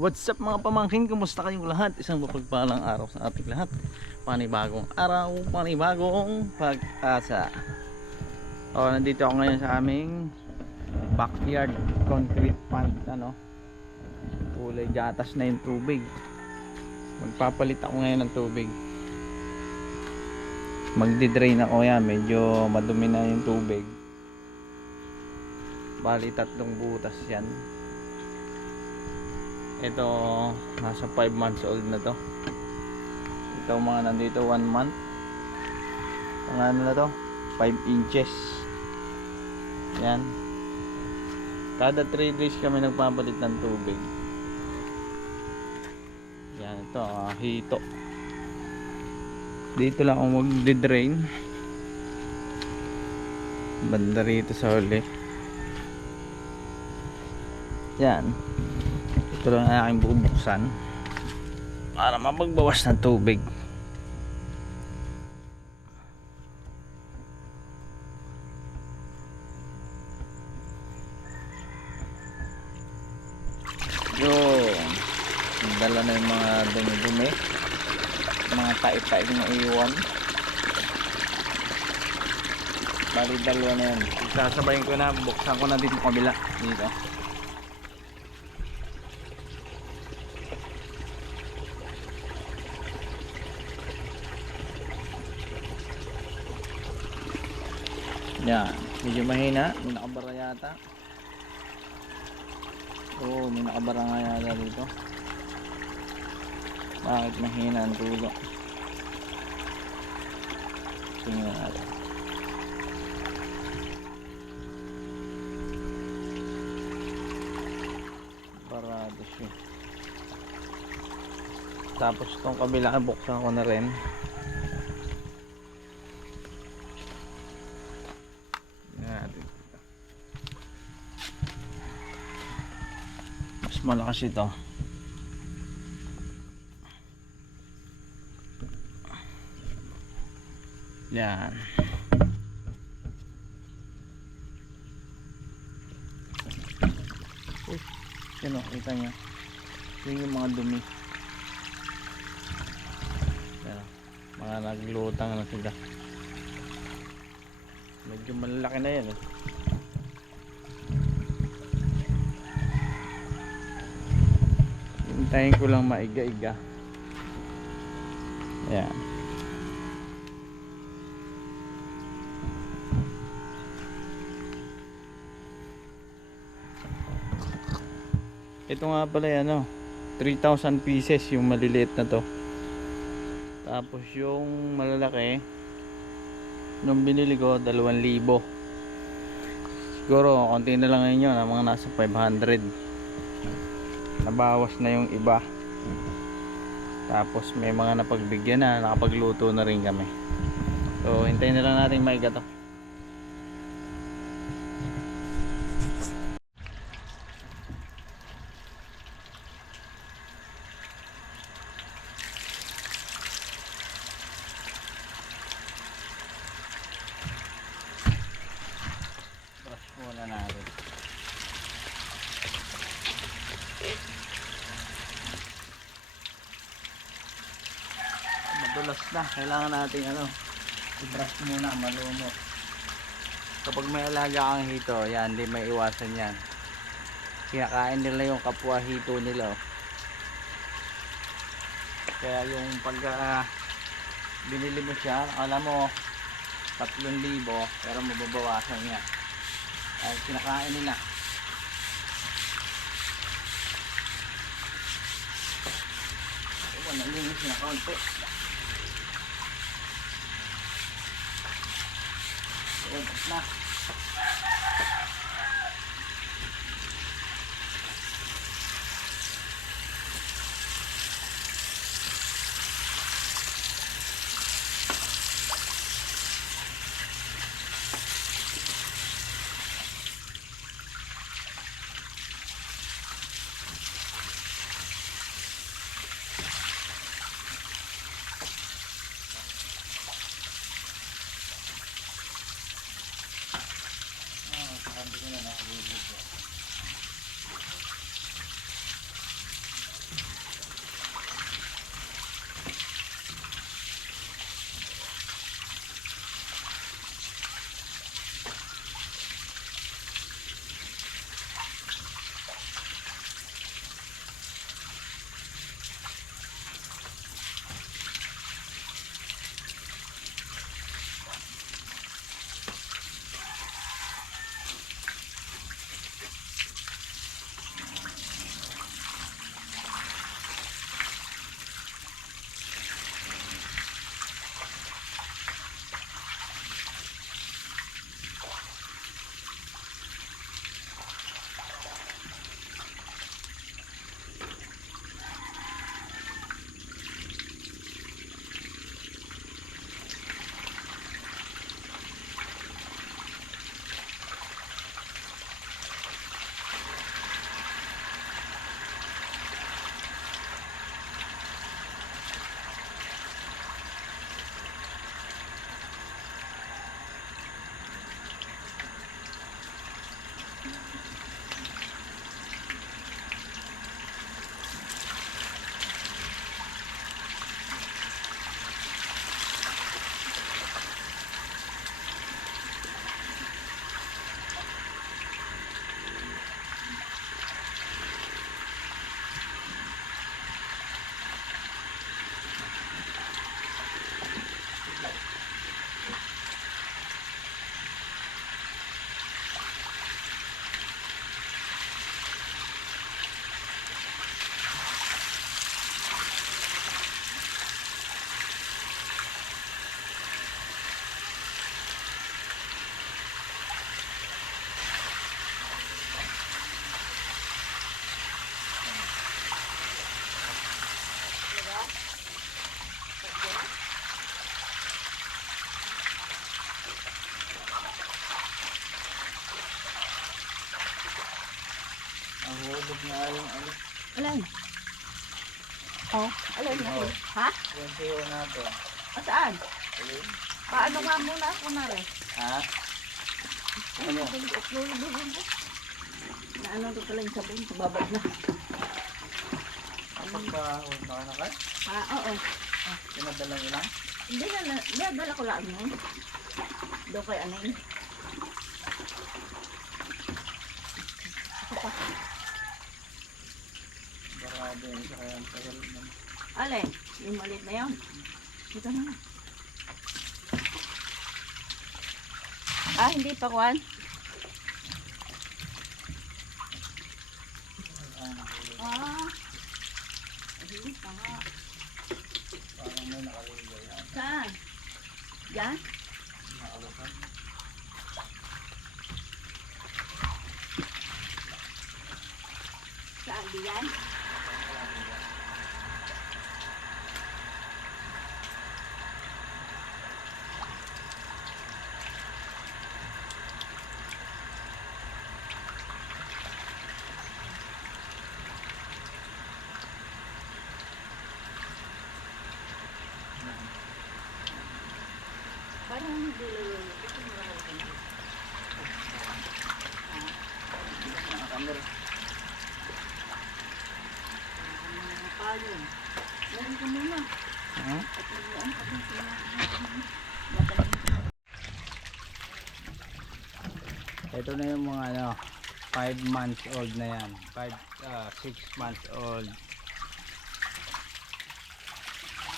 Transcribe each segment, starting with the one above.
What's up mga pamangkin? Kumusta kayong lahat? Isang mapagpalang araw sa ating lahat. Panibagong araw, panibagong pag-asa. Nandito ako ngayon sa aming backyard concrete pond. Kulay gatas na yung tubig. Magpapalit ako ngayon ng tubig. Magdi-drain ako yan. Medyo madumi na yung tubig. Bali 3 butas yan. Ito nasa 5 months old na to. Ito mga nandito 1 month. Ang ano na to 5 inches. Yan. Kada 3 days kami nagpapalit ng tubig. Yan ito hito. Dito lang ako magdi-drain. Banda rito sa huli. Yan. Ito lang ang aking bubuksan para mapagbawas ng tubig. Yun, dala na yung mga dumi-dumi, mga tae-tae na iwan. Bali dalawa na yun. Sasabayin ko na, buksan ko na dito kabila. Dito yan, medyo mahina, may nakabara yata. Oo, may nakabara nga yata dito. Bakit mahina ang tulo? Tingnan natin. Barado siya. Tapos itong kabila, buksan ko na rin. Malakas ito. Yan. Uy, yun o, kita nyo. Yun yung mga dumi. Yan, mga naglutang na sila. Medyo malalaki na yan eh. Hintayin ko lang maiga-iga. Ayan. Ito nga pala yan 3,000 pieces yung maliliit na to. Tapos yung malalaki nung binili ko 2,000. Siguro konti na lang ngayon yun, mga nasa 500. Nabawas na yung iba. Tapos may mga napagbigyan na, nakapagluto na rin kami. So hintayin na lang natin maiga to. Brush muna natin. Madulas na, kailangan natin i-brush muna, malumot. Kapag may alaga kang hito, yan, hindi may iwasan yan. Kinakain nila yung kapwa hito nila. Kaya yung pag binili mo siya, alam mo 3,000, pero mababawasan niya. Ay kinakain nila. Nalinis na konti. Ubos na. Nahulog na yung ano. Alay. Oh, alay na. Oh. Ha? Yung siyo natin. Saan? Ayun. Paano nga muna ako na rin? Ha? Ano? Na ano doon pala yung sabon, babad na. Kapag ba nakakalakad? Ha, oo. Pinadala nyo lang? Hindi na, dala ko lang yun. Doon kay Anay. Barado yung isa kaya ang tagal naman. Alay, yung maliit na yun. Ito na. Ah, hindi pa kuwan. Ah. Hindi pa nga. Parang may nakalagay yan. Saan? Diyan? Nakalakan. Saan diyan? Parang hindi lululo. Ito mo lang ako. Camera. Paano? Meron ka muna. Ha? At naglaan ka din sila. Ito na yung mga ano, 5 months old na yan. 6 months old.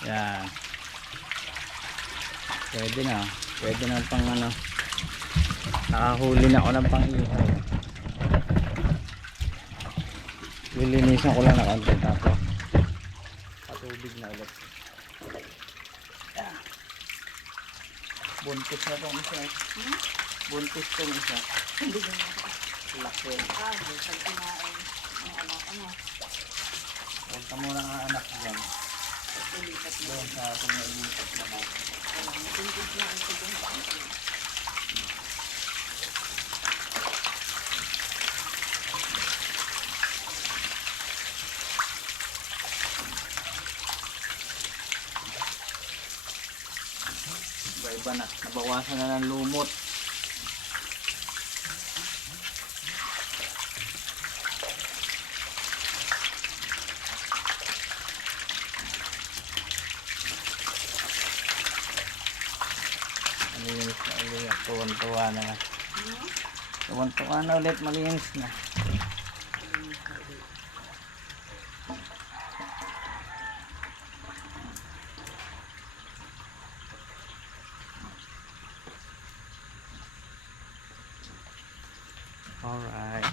Yan. Pwede na. Pwede na pang ano. Nakahuli na ako ng pang-ihaw. Lilinisan ko lang na konti tapos patubig na ulit. Yan. Buntis na tong isa. Buntis tong isa. Hindi na nga. Laki. Ah, hindi. Pag kumain. Ang ano. Huwag ka muna ang anak dyan. Ulipat na. Doon sa ating nailisip naman. Tintig na ang sigong. Iba-iba na. Nabawasan na ng lumot. Malinis na ulit. Tuwan-tuwa na lang. Tuwan-tuwa na ulit. Malinis na. Alright.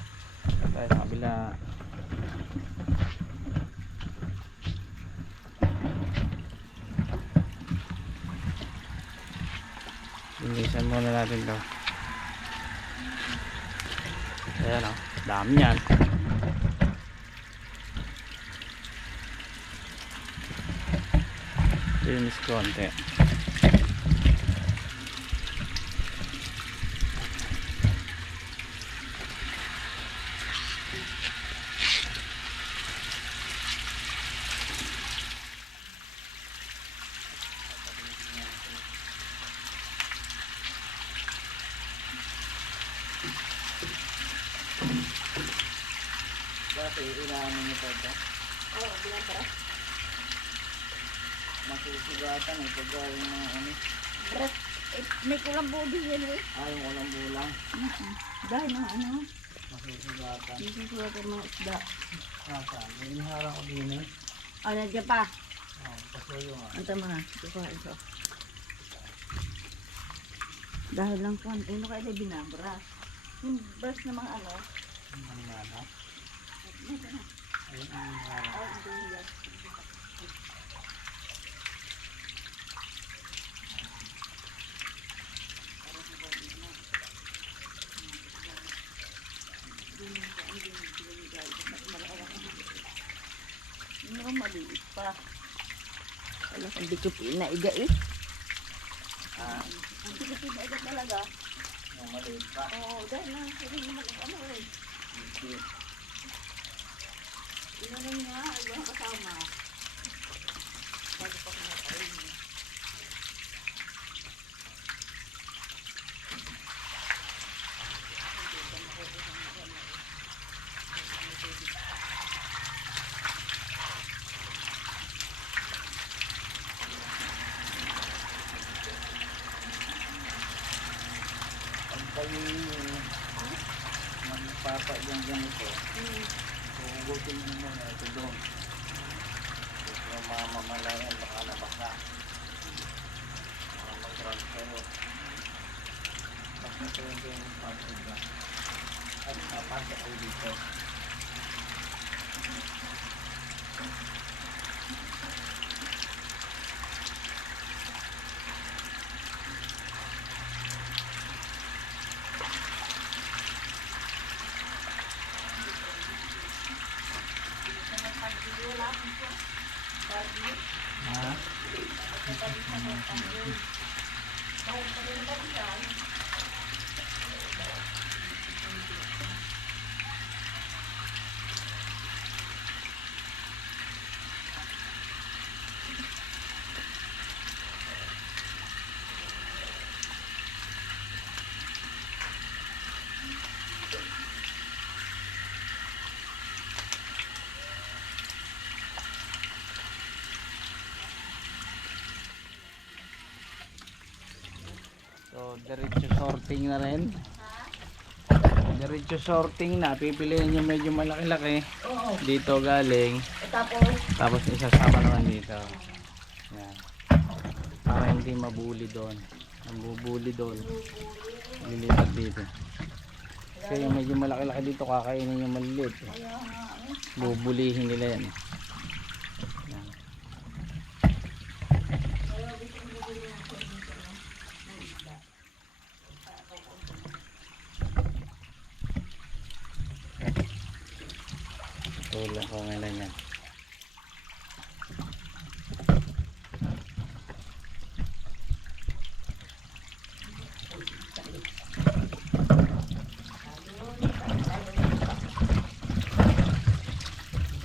Tayo sa kabila. Linisan muna natin to. Ayan o. Dami yan. Linis konti. Dati, inaano nyo pa ito? Oo, bilang para. Masusugatan eh. Pagka yung mga ano. Brat, may kulang body yan eh. Yung walang bulang. Dahil na ano. Masusugatan. Hindi ko ito mga isda. Saan? May iniharang ko din eh. Ah, nandiyan pa. Pasuyo nga. Ito mga. Ito. Dahil lang po. Ano kaya na binabras? Yung brush na mga ano. Ang nana. Ito na. Ayun ang iniharang. Oh, hindi yan. Ano maliit pa. Wala kang di ko pinaiga eh. Ang di ko pinaiga talaga. Yung maliit pa. Oo, dahil lang. Hindi naman ano eh. Hindi. Ganun nga, ay walang kasama. Bago pa kumakain. Pag kayo magpapa yung ganito, hugutin nyo muna ito doon. Kasi yung mga mamalayan baka nabasa. Mag-run kayo. Tapos nito yung pasok na. At napasok kayo dito. Ha? So, diretso sorting na rin. Diretso sorting na. Pipiliin nyo medyo malaki-laki. Oo. Dito galing. Tapos, Tapos isasama naman dito. Yan. Para hindi mabuli doon. Ang bubuli doon. Lilipat dito. Kasi yung medyo malaki-laki dito, kakainin yung maliliit. Bubulihin nila yan. Yan. Tulong ko ngayon yan.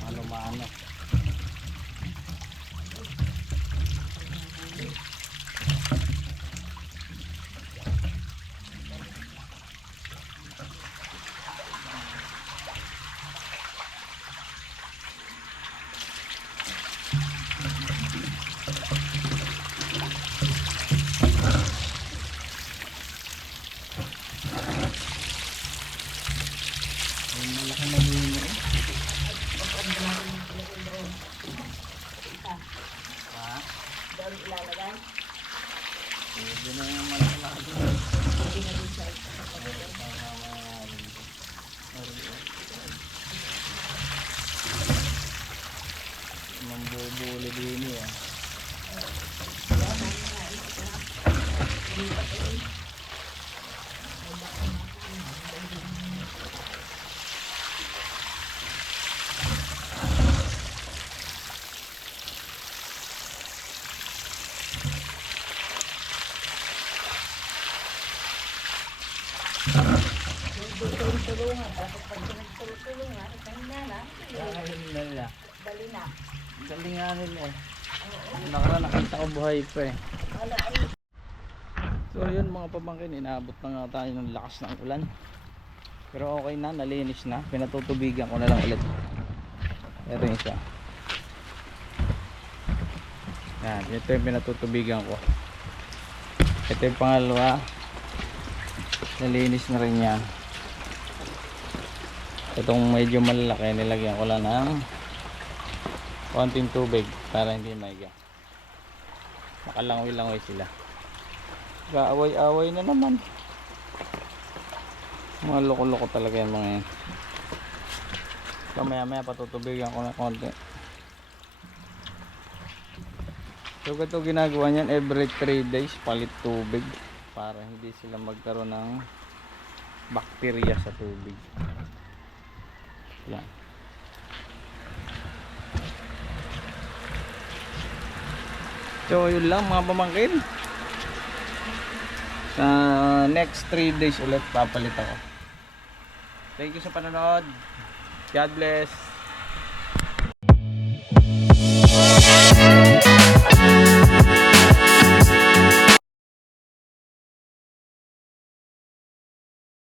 Ano-mano. Ay, malaki na yun eh. Ha? doon ilalagay. Pwede na yung malaki-laki. Hindi na din siya. Mambubuli din eh. Tulungan. Tapos pag pinagtulungan, kanya na. Ayun nila. Dali na. Dali nga nila eh. Nakaraan nakita ko buhay pa eh. Wala ay. So yun mga pamangkin, inaabot na nga tayo ng lakas ng ulan. Pero okay na, nalinis na. Pinatutubigan ko na lang ulit. Ito yung isa. Yan, ito yung pinatutubigan ko. Ito yung pangalawa. Nalinis na rin yan. Itong medyo malalaki, nilagyan ko lang ng konting tubig para hindi maiga. Makalangoy-langoy sila. Gaaway-away na naman. Mga loko-loko talaga yung mga yan. So maya-maya patutubigan ko na konti. So ito ginagawa niyan, every 3 days palit tubig para hindi sila magkaroon ng bakterya sa tubig. Yan. So yun lang mga pamangkin. Sa next 3 days ulit papalit ako. Thank you sa panonood. God bless.